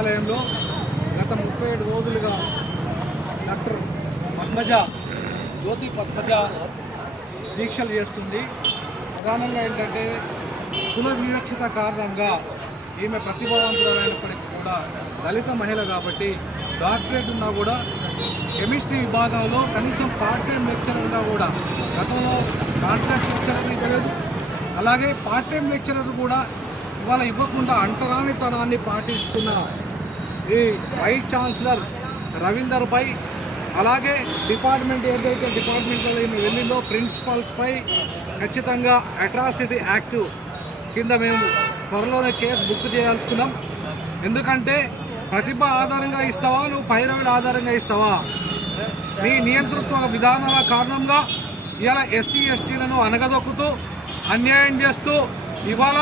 ఆలయంలో గత 37 రోజులుగా డాక్టర్ పద్మజ జ్యోతి పద్మజ దీక్షలు చేస్తుంది. ప్రధానంగా ఏంటంటే కుల వివక్షత కారణంగా ఈమె ప్రతిభావంతులైనప్పటికీ కూడా దళిత మహిళ కాబట్టి డాక్టరేట్ ఉన్నా కూడా కెమిస్ట్రీ విభాగంలో కనీసం పార్ట్ టైం లెక్చరర్గా కూడా గతంలో కాంట్రాక్ట్ లెక్చరర్ ఇవ్వలేదు. అలాగే పార్ట్ టైం లెక్చరర్ కూడా ఇవాళ ఇవ్వకుండా అంటరానితనాన్ని పాటిస్తున్న ఈ వైస్ ఛాన్సలర్ రవీందర్పై, అలాగే డిపార్ట్మెంట్ ఏదైతే డిపార్ట్మెంట్లో వెళ్ళిందో ప్రిన్సిపల్స్పై ఖచ్చితంగా అట్రాసిటీ యాక్ట్ కింద మేము త్వరలోనే కేసు బుక్ చేయాల్సుకున్నాం. ఎందుకంటే ప్రతిభ ఆధారంగా ఇస్తావా, నువ్వు పైరవుల ఆధారంగా ఇస్తావా? మీ నియంతృత్వ విధానాల కారణంగా ఇవాళ ఎస్సీ ఎస్టీలను అనగదొక్కుతూ అన్యాయం చేస్తూ ఇవాళ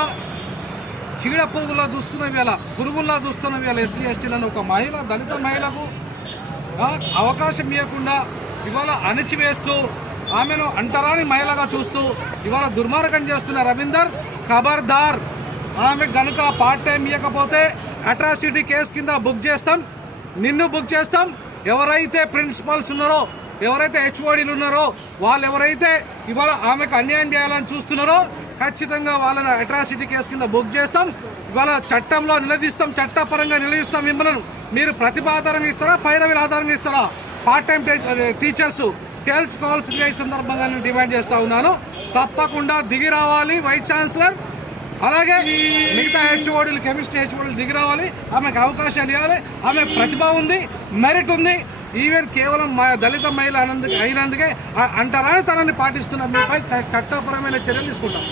చీడ పురుగులా చూస్తున్నవి, ఇలా పురుగుల్లా చూస్తున్నవి ఇలా ఎస్సీ ఎస్టీలను ఒక మహిళ దళిత మహిళకు అవకాశం ఇవ్వకుండా ఇవాళ అణిచివేస్తూ ఆమెను అంటరాని మహిళగా చూస్తూ ఇవాళ దుర్మార్గం చేస్తున్న రవీందర్ ఖబర్దార్. ఆమె కనుక పార్ట్ టైం ఇవ్వకపోతే అట్రాసిటీ కేసు కింద బుక్ చేస్తాం, నిన్ను బుక్ చేస్తాం. ఎవరైతే ప్రిన్సిపల్స్ ఉన్నారో, ఎవరైతే హెచ్ఓడీలు ఉన్నారో, వాళ్ళు ఎవరైతే ఇవాళ ఆమెకు అన్యాయం చేయాలని చూస్తున్నారో ఖచ్చితంగా వాళ్ళని అట్రాసిటీ కేసు కింద బుక్ చేస్తాం. ఇవాళ చట్టంలో నిలదీస్తాం, చట్టపరంగా నిలదీస్తాం. మిమ్మల్ని మీరు ప్రతిభ ఆధారంగా ఇస్తారా, పైరవీల ఆధారంగా ఇస్తారా? పార్ట్ టైం టీచర్స్ తేల్చుకోవాల్సిందిగా ఈ సందర్భంగా నేను డిమాండ్ చేస్తూ ఉన్నాను. తప్పకుండా దిగి రావాలి వైస్ ఛాన్సలర్, అలాగే మిగతా హెచ్ఓడీలు కెమిస్ట్రీ హెచ్ఓడీలు దిగి రావాలి. ఆమెకు అవకాశాలు ఇవ్వాలి. ఆమె ప్రతిభ ఉంది, మెరిట్ ఉంది. ఈవెన్ కేవలం దళిత మహిళ అయినందుకే అంటరాని తనాన్ని పాటిస్తున్న మీపై చట్టపరమైన చర్యలు తీసుకుంటాం.